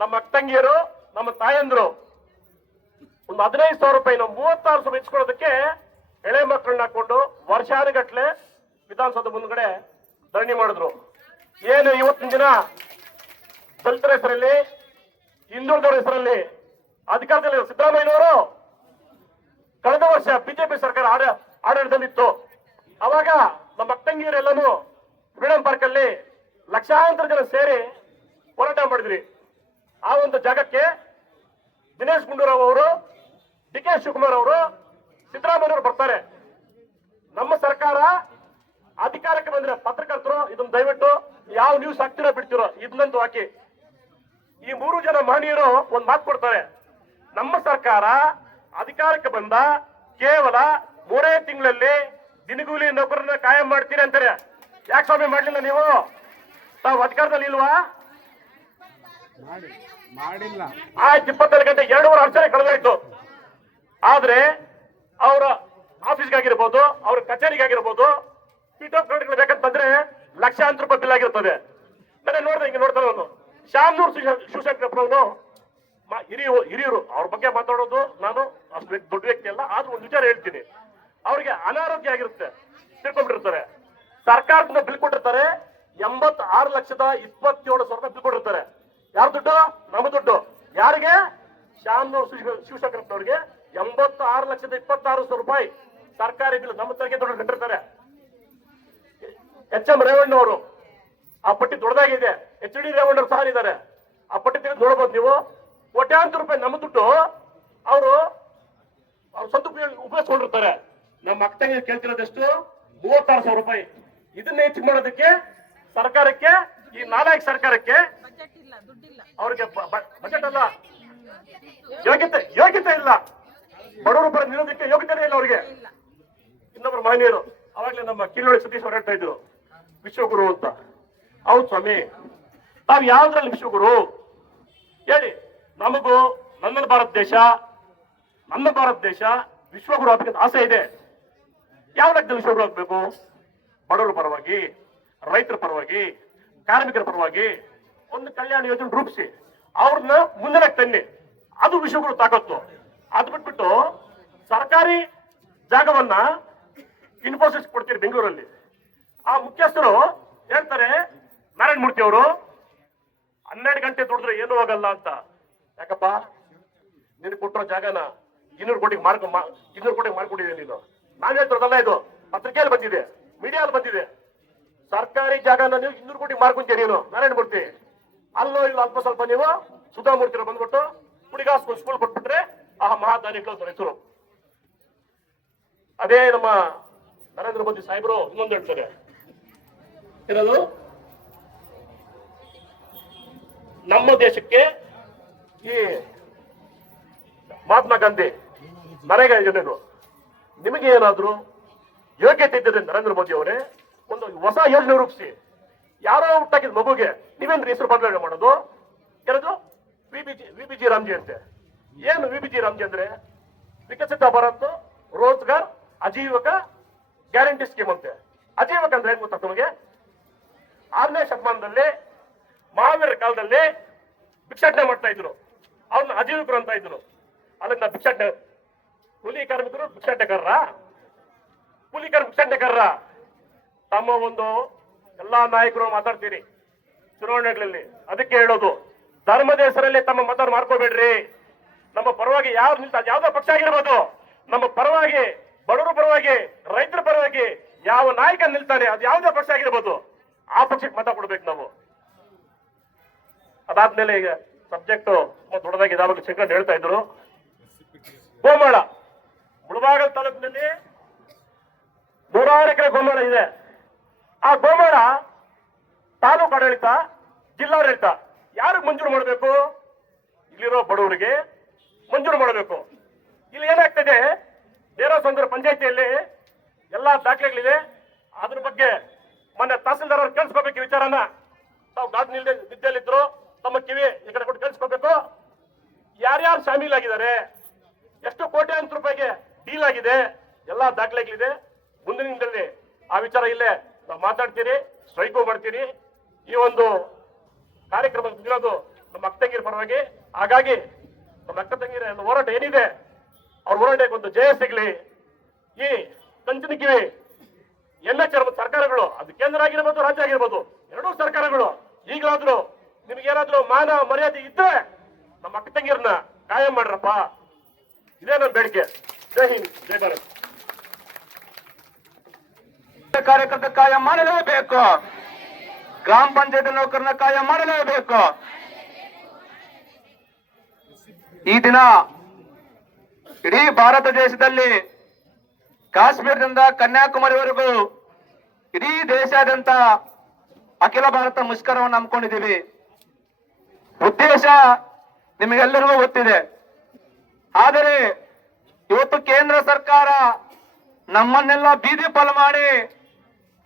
ನಮ್ಮ ಅಕ್ಕಂಗಿಯರು, ನಮ್ಮ ತಾಯಂದ್ರು ಒಂದು 15,000 ರೂಪಾಯಿನ 36,000 ಹೆಚ್ಚಿಕೊಳ್ಳೋದಕ್ಕೆ ಎಳೆ ಮಕ್ಕಳನ್ನ ಹಾಕೊಂಡು ವರ್ಷಾನುಗಟ್ಲೆ ವಿಧಾನಸೌಧ ಮುಂದ್ಗಡೆ ಧರಣಿ ಮಾಡಿದ್ರು. ಏನು ಇವತ್ತಿನ ದಿನ ದಲಿತರ ಹೆಸರಲ್ಲಿ, ಹಿಂದುಳಿದವರ ಹೆಸರಲ್ಲಿ ಅಧಿಕಾರದಲ್ಲಿ ಸಿದ್ದರಾಮಯ್ಯನವರು ಕಳೆದ ವರ್ಷ ಬಿಜೆಪಿ ಸರ್ಕಾರ ಆಡಳಿತದಲ್ಲಿತ್ತು. ಅವಾಗ ನಮ್ಮ ಅಕ್ಕಂಗಿಯರೆಲ್ಲನೂ ಫ್ರೀಡಂ ಪಾರ್ಕ್ ಅಲ್ಲಿ ಲಕ್ಷಾಂತರ ಜನ ಸೇರಿ ಹೋರಾಟ ಮಾಡಿದ್ರಿ. ಆ ಒಂದು ಜಾಗಕ್ಕೆ ದಿನೇಶ್ ಗುಂಡೂರಾವ್ ಅವರು, DK ಶಿವಕುಮಾರ್ ಅವರು, ಸಿದ್ದರಾಮಯ್ಯವರು ಬರ್ತಾರೆ. ನಮ್ಮ ಸರ್ಕಾರ ಅಧಿಕಾರಕ್ಕೆ ಬಂದ್ರೆ ಪತ್ರಕರ್ತರು ಇದನ್ನ ದಯವಿಟ್ಟು ಯಾವ ನ್ಯೂಸ್ ಹಾಕ್ತಿರೋ ಬಿಡ್ತಿರೋ ಇದನ್ನಂತೂ ಹಾಕಿ. ಈ 3 ಜನ ಮಹನೀಯರು ಒಂದ್ ಮಾತು ಕೊಡ್ತಾರೆ, ನಮ್ಮ ಸರ್ಕಾರ ಅಧಿಕಾರಕ್ಕೆ ಬಂದ ಕೇವಲ 3 ತಿಂಗಳಲ್ಲಿ ದಿನಗೂಲಿ ನೌಕರನ್ನ ಕಾಯಂ ಮಾಡ್ತೀರಿ ಅಂತಾರೆ. ಯಾಕೆ ಸ್ವಾಮಿ ಮಾಡ್ಲಿಲ್ಲ ನೀವು? ತಾವು ಅಧಿಕಾರದಲ್ಲಿ ಇಲ್ವಾ? ಆಯ್ತು 24 ಗಂಟೆ 2 ವರ್ಷ ಕಳೆದೋಯ್ತು. ಆದ್ರೆ ಅವರ ಆಫೀಸ್ಗಾಗಿರ್ಬೋದು, ಅವ್ರ ಕಚೇರಿಗಾಗಿರ್ಬೋದು, ಪೀಠ ಬೇಕಂತಂದ್ರೆ ಲಕ್ಷಾಂತರ ರೂಪಾಯಿ ಬಿಲ್ ಆಗಿರ್ತದೆ. ನಾನು ನೋಡ್ದೆ, ಹಿಂಗೆ ನೋಡ್ತಾನೆ ಅವನು ಶಾಮನೂರ್ ಶಿವಶಂಕರಪ್ಪನವನು ಹಿರಿಯರು ಅವ್ರ ಬಗ್ಗೆ ಮಾತಾಡೋದು. ನಾನು ಅಷ್ಟು ದೊಡ್ಡ ವ್ಯಕ್ತಿ ಅಲ್ಲ, ಆದ್ರೂ ಒಂದು ವಿಚಾರ ಹೇಳ್ತೀನಿ. ಅವ್ರಿಗೆ ಅನಾರೋಗ್ಯ ಆಗಿರುತ್ತೆ, ತಿಳ್ಕೊಂಡಿರ್ತಾರೆ. ಸರ್ಕಾರದಿಂದ ಬಿಲ್ ಕೊಟ್ಟಿರ್ತಾರೆ 86,27,000 ಬಿಲ್ ಕೊಟ್ಟಿರ್ತಾರೆ. ಯಾರ ದುಡ್ಡು? ನಮ್ಮ ದುಡ್ಡು. ಯಾರಿಗೆ? ಶಾಮನೂರ್ ಶಿವಶಂಕರಪ್ಪನವ್ರಿಗೆ 86,26,000 ರೂಪಾಯಿ ಸರ್ಕಾರಿ ಬಿಲ್ ನಮ್ಮ ತೆರಿಗೆ ದುಡ್ಡು ಕಟ್ಟಿರ್ತಾರೆ. ಎಚ್ ಎಂ ರೇವಣ್ಣವರು ಆ ಪಟ್ಟಿ ದೊಡ್ಡದಾಗಿದೆ. ಎಚ್ ಡಿ ರೇವಣ್ಣವರು ಸಹ ಇದ್ದಾರೆ. ಆ ಪಟ್ಟಿ ತೆಗೆದು ನೋಡ್ಬೋದು ನೀವು. ಕೋಟ್ಯಾಂತರ ರೂಪಾಯಿ ನಮ್ಮ ದುಡ್ಡು ಅವರು ಸ್ವಂತ ಉಪಯೋಗಿಸ್ಕೊಂಡಿರ್ತಾರೆ. ನಮ್ಮ ಅಕ್ಕ ತಂಗಿ ಕೇಳ್ತಿರೋದೆಷ್ಟು? 36,000 ರೂಪಾಯಿ. ಇದನ್ನ ಹೆಚ್ಚು ಮಾಡೋದಕ್ಕೆ ಸರ್ಕಾರಕ್ಕೆ, ಈ ನಾಲಾಯಕ ಸರ್ಕಾರಕ್ಕೆ ಅವ್ರಿಗೆ ಬಜೆಟ್ ಅಲ್ಲ, ಯೋಗ್ಯತೆ ಇಲ್ಲ. ಬಡವರು ಬರ ನಿಲ್ಲೋದಕ್ಕೆ ಯೋಗ್ಯತೆ ಇಲ್ಲ ಅವ್ರಿಗೆ. ಇನ್ನೊಬ್ರು ಮಾನ್ಯರು ಅವಾಗ್ಲೇ ನಮ್ಮ ಕಿಲ್ಲೋಳಿ ಸತೀಶ್ ಅವರು ಹೇಳ್ತಾ ಇದ್ರು ವಿಶ್ವಗುರು ಅಂತ. ಹೌದು ಸ್ವಾಮಿ, ತಾವ್ ಯಾವ್ದ್ರಲ್ಲಿ ವಿಶ್ವಗುರು ಹೇಳಿ? ನಮಗೂ ನನ್ನ ಭಾರತ ದೇಶ ವಿಶ್ವಗುರು ಆಗ್ಬೇಕಂತ ಆಸೆ ಇದೆ. ಯಾವ ಲೆಕ್ಕದಲ್ಲಿ ವಿಶ್ವಗುರು ಆಗ್ಬೇಕು? ಬಡವರ ಪರವಾಗಿ, ರೈತರ ಪರವಾಗಿ, ಕಾರ್ಮಿಕರ ಪರವಾಗಿ ಒಂದು ಕಲ್ಯಾಣ ಯೋಜನೆ ರೂಪಿಸಿ ಅವ್ರನ್ನ ಮುಂದೆ ತನ್ನಿ. ಅದು ವಿಶ್ವಗುರು ತಾಕತ್ತು. ಅದು ಬಿಟ್ಬಿಟ್ಟು ಸರ್ಕಾರಿ ಜಾಗವನ್ನ ಇನ್ಫೋಸಿಸ್ ಕೊಡ್ತೀರಿ ಬೆಂಗಳೂರಲ್ಲಿ. ಆ ಮುಖ್ಯಸ್ಥರು ಹೇಳ್ತಾರೆ, ನಾರಾಯಣ ಮೂರ್ತಿ ಅವರು 12 ಗಂಟೆ ದುಡಿದ್ರೆ ಏನೂ ಹೋಗಲ್ಲ ಅಂತ. ಯಾಕಪ್ಪ? ನೀನು ಕೊಟ್ಟಿರೋ ಜಾಗನ 200 ಕೋಟಿಗೆ ಮಾಡ್ಕೊಂಡಿದ್ದೀನಿ ನೀನು. ನಾವ್ ಹೇಳ್ತಿರೋದಲ್ಲ, ಇದು ಪತ್ರಿಕೆಯಲ್ಲಿ ಬಂದಿದೆ, ಮೀಡಿಯಾದಲ್ಲಿ ಬಂದಿದೆ. ಸರ್ಕಾರಿ ಜಾಗನ ನೀವು 200 ಕೋಟಿಗೆ ಮಾರ್ಕೊಂತೀರಿ ನೀನು ನಾರಾಯಣ ಮೂರ್ತಿ. ಅಲ್ಲೋ ಇಲ್ಲ ಅಲ್ಪ ಸ್ವಲ್ಪ ನೀವು ಸುಧಾಮೂರ್ತಿರು ಬಂದ್ಬಿಟ್ಟು ಹುಡುಗ ಸ್ಕೂಲ್ ಕೊಟ್ಬಿಟ್ರೆ ಆ ಮಹಾದಾನಿಗಳು ಹೆಸರು. ಅದೇ ನಮ್ಮ ನರೇಂದ್ರ ಮೋದಿ ಸಾಹೇಬರು ಇನ್ನೊಂದು ಹೇಳ್ತಾರೆ, ಏನದು? ನಮ್ಮ ದೇಶಕ್ಕೆ ಈ ಮಹಾತ್ಮ ಗಾಂಧಿ ನರೇಗಾ ಯೋಜನೆಗಳು ನಿಮಗೆ ಏನಾದ್ರು ಯೋಗ್ಯತೆ ಇದ್ದರೆ ನರೇಂದ್ರ ಮೋದಿ ಅವರೇ ಒಂದು ಹೊಸ ಯೋಜನೆ ರೂಪಿಸಿ. ಯಾರೋ ಹುಟ್ಟಾಕಿದ ಮಗುಗೆ ನೀವೇನ್ರಿ ಹೆಸರು ಬದಲಾವಣೆ ಮಾಡೋದು? ಏನದು? ವಿಬಿಜಿ ರಾಮ್ಜಿ ಅಂತೆ. ಏನು ವಿಬಿಜಿ ರಾಮ್ಜಿ ಅಂದ್ರೆ? ವಿಕಸಿತ ಭಾರತ್ ರೋಜ್ಗಾರ್ ಆಜೀವಕ ಗ್ಯಾರಂಟಿ ಸ್ಕೀಮ್ ಅಂತೆ. ಆಜೀವಕ ಅಂದ್ರೆ ಏನ್ ಗೊತ್ತಾ ನಮಗೆ? 6ನೇ ಶತಮಾನದಲ್ಲಿ ಮಹಾವೀರ ಕಾಲದಲ್ಲಿ ಭಿಕ್ಷಾಟನೆ ಮಾಡ್ತಾ ಇದ್ರು, ಅವ್ರನ್ನ ಆಜೀವಕರು ಅಂತ ಇದ್ರು. ಅಲ್ಲಿಂದ ಭಿಕ್ಷಾಟನೆ, ಕೂಲಿ ಕಾರ್ಮಿಕರು ಭಿಕ್ಷಾಟನೆಗಾರರ ತಮ್ಮ ಒಂದು ಎಲ್ಲಾ ನಾಯಕರು ಮಾತಾಡ್ತೀರಿ ಚುನಾವಣೆಗಳಲ್ಲಿ. ಅದಕ್ಕೆ ಹೇಳೋದು, ಧರ್ಮದ ಹೆಸರಲ್ಲಿ ತಮ್ಮ ಮತ ಮಾಡ್ಕೋಬೇಡ್ರಿ. ನಮ್ಮ ಪರವಾಗಿ ಯಾರು ನಿಲ್ತಾರೆ, ಯಾವ್ದೋ ಪಕ್ಷ ಆಗಿರ್ಬೋದು, ನಮ್ಮ ಪರವಾಗಿ, ಬಡವರ ಪರವಾಗಿ, ರೈತರ ಪರವಾಗಿ ಯಾವ ನಾಯಕ ನಿಲ್ತಾನೆ, ಅದು ಯಾವುದೇ ಪಕ್ಷ ಆಗಿರ್ಬೋದು, ಆ ಪಕ್ಷಕ್ಕೆ ಮತ ಕೊಡ್ಬೇಕು ನಾವು. ಅದಾದ್ಮೇಲೆ ಈಗ ಸಬ್ಜೆಕ್ಟ್ ದೊಡ್ಡದಾಗಿ ಇದಾವಾಗ ಶಂಕರ್ ಹೇಳ್ತಾ ಇದ್ರು. ಗೋಮಾಳ ಮುಳಬಾಗಲ್ ತಾಲೂಕಿನಲ್ಲಿ 106 ಎಕರೆ ಗೋಮಾಳ ಇದೆ. ಆ ಗೋಮಾಳ ತಾಲೂಕು ಆಡಳಿತ, ಜಿಲ್ಲಾಡಳಿತ ಯಾರಿಗೆ ಮಂಜೂರು ಮಾಡಬೇಕು? ಇಲ್ಲಿರೋ ಬಡವರಿಗೆ ಮಂಜೂರು ಮಾಡಬೇಕು. ಇಲ್ಲಿ ಏನಾಗ್ತದೆ, ದೇವರಸಂದ್ರ ಪಂಚಾಯತಿಯಲ್ಲಿ ಎಲ್ಲಾ ದಾಖಲೆಗಳಿದೆ. ಅದ್ರ ಬಗ್ಗೆ ಮೊನ್ನೆ ತಹಸೀಲ್ದಾರ್ ಅವ್ರು ಕೇಳಿಸ್ಕೋಬೇಕು ಈ ವಿಚಾರನ. ತಾವು ಗಾರ್ಡನ್ ಇಲ್ಲದೆ ವಿದ್ಯೆಯಲ್ಲಿದ್ರು ತಮ್ಮ ಕಿವಿ ಈ ಕಡೆ ಕೊಟ್ಟು ಕೇಳಿಸ್ಕೋಬೇಕು. ಯಾರ್ಯಾರು ಶಾಮೀಲಾಗಿದ್ದಾರೆ, ಎಷ್ಟು ಕೋಟ್ಯಾಂತರ ರೂಪಾಯಿಗೆ ಡೀಲ್ ಆಗಿದೆ, ಎಲ್ಲಾ ದಾಖಲೆಗಳಿದೆ. ಮುಂದಿನ ದಿನದಲ್ಲಿ ಆ ವಿಚಾರ ಇಲ್ಲೇ ನಾವು ಮಾತಾಡ್ತೀರಿ, ಸ್ಟ್ರೈಕು ಮಾಡ್ತೀರಿ. ಈ ಒಂದು ಕಾರ್ಯಕ್ರಮ ಇರೋದು ನಮ್ಮ ಅಕ್ಕ ತಂಗಿರ ಪರವಾಗಿ. ಹಾಗಾಗಿ ನಮ್ಮ ಅಕ್ಕ ತಂಗಿರ ಹೋರಾಟ ಏನಿದೆ, ಅವ್ರ ಹೋರಾಟಕ್ಕೆ ಒಂದು ಜಯ ಸಿಗ್ಲಿ. ಈ ಕಂಚಿನ ಕಿವಿ NHR ಸರ್ಕಾರಗಳು, ಅದು ಕೇಂದ್ರ ಆಗಿರ್ಬೋದು, ರಾಜ್ಯ ಆಗಿರ್ಬೋದು, ಎರಡೂ ಸರ್ಕಾರಗಳು ಈಗಲಾದ್ರೂ ನಿಮ್ಗೇನಾದ್ರೂ ಮಾನ ಮರ್ಯಾದೆ ಇದ್ರೆ ನಮ್ಮ ಅಕ್ಕ ತಂಗಿರನ್ನ ಕಾಯಂ ಮಾಡ್ರಪ್ಪ. ಇದೇ ನನ್ನ ಬೇಡಿಕೆ. ಜೈ ಹಿಂದ್, ಜೈ ಭಾರತ್. ಕಾರ್ಯಕರ್ತ ಕಾಯ ಮಾಡಲೇಬೇಕು. ಗ್ರಾಮ ಪಂಚಾಯತ್ ನೌಕರನ ಕಾಯ ಮಾಡಲೇಬೇಕು. ಈ ದಿನ ಇಡೀ ಭಾರತ ದೇಶದಲ್ಲಿ ಕಾಶ್ಮೀರದಿಂದ ಕನ್ಯಾಕುಮಾರಿವರೆಗೂ ಇಡೀ ದೇಶಾದ್ಯಂತ ಅಖಿಲ ಭಾರತ ಮುಷ್ಕರವನ್ನು ಹಮ್ಮಿಕೊಂಡಿದ್ದೀವಿ. ಉದ್ದೇಶ ನಿಮಗೆಲ್ಲರಿಗೂ ಗೊತ್ತಿದೆ. ಆದರೆ ಇವತ್ತು ಕೇಂದ್ರ ಸರ್ಕಾರ ನಮ್ಮನ್ನೆಲ್ಲ ಬೀದಿ ಪಾಲು ಮಾಡಿ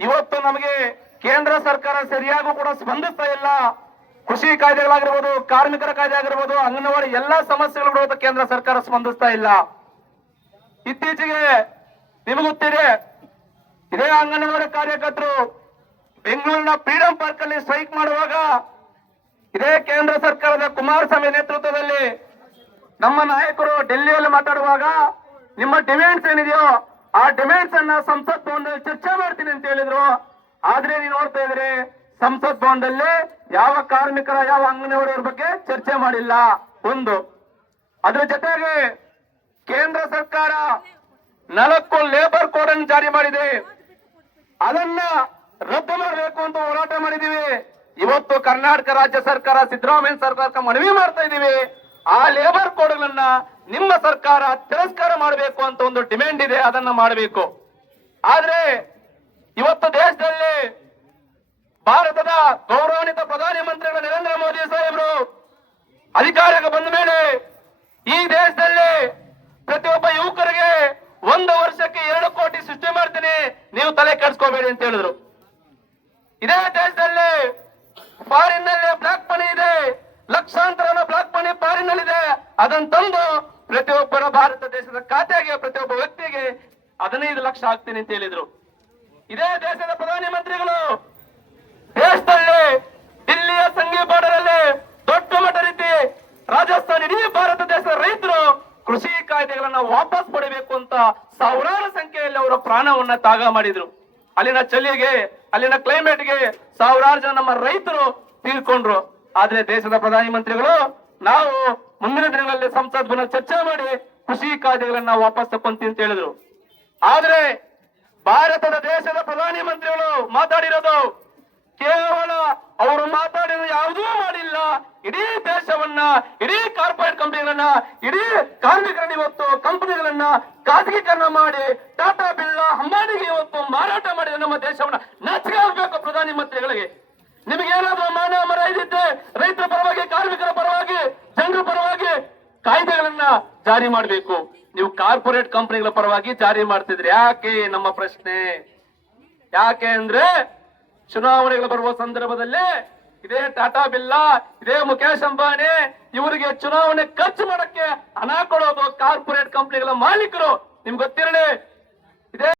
ಇವತ್ತು ನಮಗೆ ಕೇಂದ್ರ ಸರ್ಕಾರ ಸರಿಯಾಗೂ ಕೂಡ ಸ್ಪಂದಿಸ್ತಾ ಇಲ್ಲ. ಕೃಷಿ ಕಾಯ್ದೆಗಳಾಗಿರ್ಬೋದು, ಕಾರ್ಮಿಕರ ಕಾಯ್ದೆ ಆಗಿರ್ಬೋದು, ಅಂಗನವಾಡಿ ಎಲ್ಲಾ ಸಮಸ್ಯೆಗಳು ಕೇಂದ್ರ ಸರ್ಕಾರ ಸ್ಪಂದಿಸ್ತಾ ಇಲ್ಲ. ಇತ್ತೀಚೆಗೆ ನಿಮಗೆ ಗೊತ್ತಿದೆ, ಇದೇ ಅಂಗನವಾಡಿ ಕಾರ್ಯಕರ್ತರು ಬೆಂಗಳೂರಿನ ಫ್ರೀಡಂ ಪಾರ್ಕ್ ಅಲ್ಲಿ ಸ್ಟ್ರೈಕ್ ಮಾಡುವಾಗ ಇದೇ ಕೇಂದ್ರ ಸರ್ಕಾರದ ಕುಮಾರಸ್ವಾಮಿ ನೇತೃತ್ವದಲ್ಲಿ ನಮ್ಮ ನಾಯಕರು ಡೆಲ್ಲಿಯಲ್ಲಿ ಮಾತಾಡುವಾಗ ನಿಮ್ಮ ಡಿಮ್ಯಾಂಡ್ಸ್ ಏನಿದೆಯೋ ಆ ಡಿಮ್ಯಾಂಡ್ಸ್ ಅನ್ನ ಸಂಸತ್ ಭವನದಲ್ಲಿ ಚರ್ಚೆ ಮಾಡ್ತೀನಿ ಅಂತ ಹೇಳಿದ್ರು. ಆದ್ರೆ ನೀವು ನೋಡ್ತಾ ಇದ್ರಿ, ಸಂಸತ್ ಭವನದಲ್ಲಿ ಯಾವ ಕಾರ್ಮಿಕರ ಯಾವ ಅಂಗನವಾಡಿಯವರ ಬಗ್ಗೆ ಚರ್ಚೆ ಮಾಡಿಲ್ಲ. ಒಂದು, ಅದ್ರ ಜೊತೆಗೆ ಕೇಂದ್ರ ಸರ್ಕಾರ 4 ಲೇಬರ್ ಕೋಡ್ ಅನ್ನು ಜಾರಿ ಮಾಡಿದೆ. ಅದನ್ನ ರದ್ದು ಮಾಡಬೇಕು ಅಂತ ಹೋರಾಟ ಮಾಡಿದೀವಿ. ಇವತ್ತು ಕರ್ನಾಟಕ ರಾಜ್ಯ ಸರ್ಕಾರ, ಸಿದ್ದರಾಮಯ್ಯ ಸರ್ಕಾರಕ್ಕೆ ಮನವಿ ಮಾಡ್ತಾ ಇದೀವಿ, ಆ ಲೇಬರ್ ಕೋಡ್ಗಳನ್ನ ನಿಮ್ಮ ಸರ್ಕಾರ ತಿರಸ್ಕಾರ ಮಾಡಬೇಕು ಅಂತ ಒಂದು ಡಿಮ್ಯಾಂಡ್ ಇದೆ, ಅದನ್ನ ಮಾಡಬೇಕು. ಆದ್ರೆ ಇವತ್ತು ದೇಶದಲ್ಲಿ ಭಾರತದ ಗೌರವಾನ್ವಿತ ಪ್ರಧಾನಮಂತ್ರಿಗಳ ನರೇಂದ್ರ ಮೋದಿ ಸಾಹೇಬರು ಅಧಿಕಾರಕ್ಕೆ ಬಂದ ಮೇಲೆ ಈ ದೇಶದಲ್ಲಿ ಪ್ರತಿಯೊಬ್ಬ ಯುವಕರಿಗೆ 1 ವರ್ಷಕ್ಕೆ 2 ಕೋಟಿ ಸೃಷ್ಟಿ ಮಾಡ್ತೀನಿ, ನೀವು ತಲೆ ಕೆಡಿಸ್ಕೋಬೇಡಿ ಅಂತ ಹೇಳಿದ್ರು. ಇದೇ ದೇಶದಲ್ಲಿ ಫಾರಿನ್ ನಲ್ಲಿ ಬ್ಲಾಕ್ ಮನಿ ಇದೆ, ಲಕ್ಷಾಂತರ ಬ್ಲಾಕ್ ಮನಿ ಫಾರಿನ್ ನಲ್ಲಿ ಇದೆ. ಅದನ್ನು ತಂದು ಪ್ರತಿಯೊಬ್ಬರ ಭಾರತ ದೇಶದ ಖಾತೆಗೆ ಪ್ರತಿಯೊಬ್ಬ ವ್ಯಕ್ತಿಗೆ 15 ಲಕ್ಷ ಹಾಕ್ತೀನಿ ಅಂತ ಹೇಳಿದ್ರು. ಇದೇ ದೇಶದ ಪ್ರಧಾನಮಂತ್ರಿಗಳು ದೇಶದಲ್ಲಿ ದಿಲ್ಲಿಯ ಸಂಘಿ ಬಾರ್ಡರ್ ಅಲ್ಲಿ ದೊಡ್ಡ ಮಟ್ಟ ರೀತಿ ರಾಜಸ್ಥಾನ, ಇಡೀ ಭಾರತ ದೇಶದ ರೈತರು ಕೃಷಿ ಕಾಯ್ದೆಗಳನ್ನ ವಾಪಸ್ ಪಡಿಬೇಕು ಅಂತ ಸಾವಿರಾರು ಸಂಖ್ಯೆಯಲ್ಲಿ ಅವರ ಪ್ರಾಣವನ್ನ ತ್ಯಾಗ ಮಾಡಿದ್ರು. ಅಲ್ಲಿನ ಚಳಿಗೆ, ಅಲ್ಲಿನ ಕ್ಲೈಮೇಟ್ಗೆ ಸಾವಿರಾರು ಜನ ನಮ್ಮ ರೈತರು ತೀರ್ಕೊಂಡ್ರು. ಆದ್ರೆ ದೇಶದ ಪ್ರಧಾನಮಂತ್ರಿಗಳು ನಾವು ಮುಂದಿನ ದಿನಗಳಲ್ಲಿ ಸಂಸತ್ ಭವನ ಚರ್ಚೆ ಮಾಡಿ ಕೃಷಿ ಕಾಯ್ದೆಗಳನ್ನ ವಾಪಸ್ ತಕೊಂತೀವಿ ಅಂತ ಹೇಳಿದ್ರು. ಆದ್ರೆ ಭಾರತದ ದೇಶದ ಪ್ರಧಾನಮಂತ್ರಿಗಳು ಮಾತಾಡಿರೋದು ಕೇವಲ ಅವರು ಮಾತಾಡಿದ ಯಾವುದೂ ಮಾಡಿಲ್ಲ. ಇಡೀ ದೇಶವನ್ನ, ಇಡೀ ಕಾರ್ಪೊರೇಟ್ ಕಂಪನಿಗಳನ್ನ, ಇಡೀ ಕಾರ್ಮಿಕರನ್ನ ಇವತ್ತು ಕಂಪನಿಗಳನ್ನ ಖಾಸಗೀಕರಣ ಮಾಡಿ ಟಾಟಾ ಬಿರ್ಲಾ ಅಂಬಾನಿಗೆ ಇವತ್ತು ಮಾರಾಟ ಮಾಡಿದ ನಮ್ಮ ದೇಶವನ್ನ ನಾಚಿಕೆ ಆಗಬೇಕು ಪ್ರಧಾನಮಂತ್ರಿಗಳಿಗೆ. ನಿಮಗೇನಾದ್ರೂ ಮಾನ ಮರ ಇದ್ದಿದ್ದೆ ರೈತರ ಪರವಾಗಿ, ಕಾರ್ಮಿಕರ ಪರವಾಗಿ, ಜನರ ಪರವಾಗಿ ಕಾಯ್ದೆಗಳನ್ನ ಜಾರಿ ಮಾಡಬೇಕು. ನೀವು ಕಾರ್ಪೊರೇಟ್ ಕಂಪನಿಗಳ ಪರವಾಗಿ ಜಾರಿ ಮಾಡ್ತಿದ್ರಿ. ಯಾಕೆ ನಮ್ಮ ಪ್ರಶ್ನೆ? ಯಾಕೆ ಅಂದ್ರೆ ಚುನಾವಣೆಗಳು ಬರುವ ಸಂದರ್ಭದಲ್ಲಿ ಇದೇ ಟಾಟಾ ಬಿರ್ಲಾ, ಇದೇ ಮುಖೇಶ್ ಅಂಬಾನಿ ಇವರಿಗೆ ಚುನಾವಣೆ ಖರ್ಚು ಮಾಡಕ್ಕೆ ಹಣ ಕೊಡೋದು ಕಾರ್ಪೊರೇಟ್ ಕಂಪನಿಗಳ ಮಾಲೀಕರು. ನಿಮ್ಗೆ ಗೊತ್ತಿರಲಿ,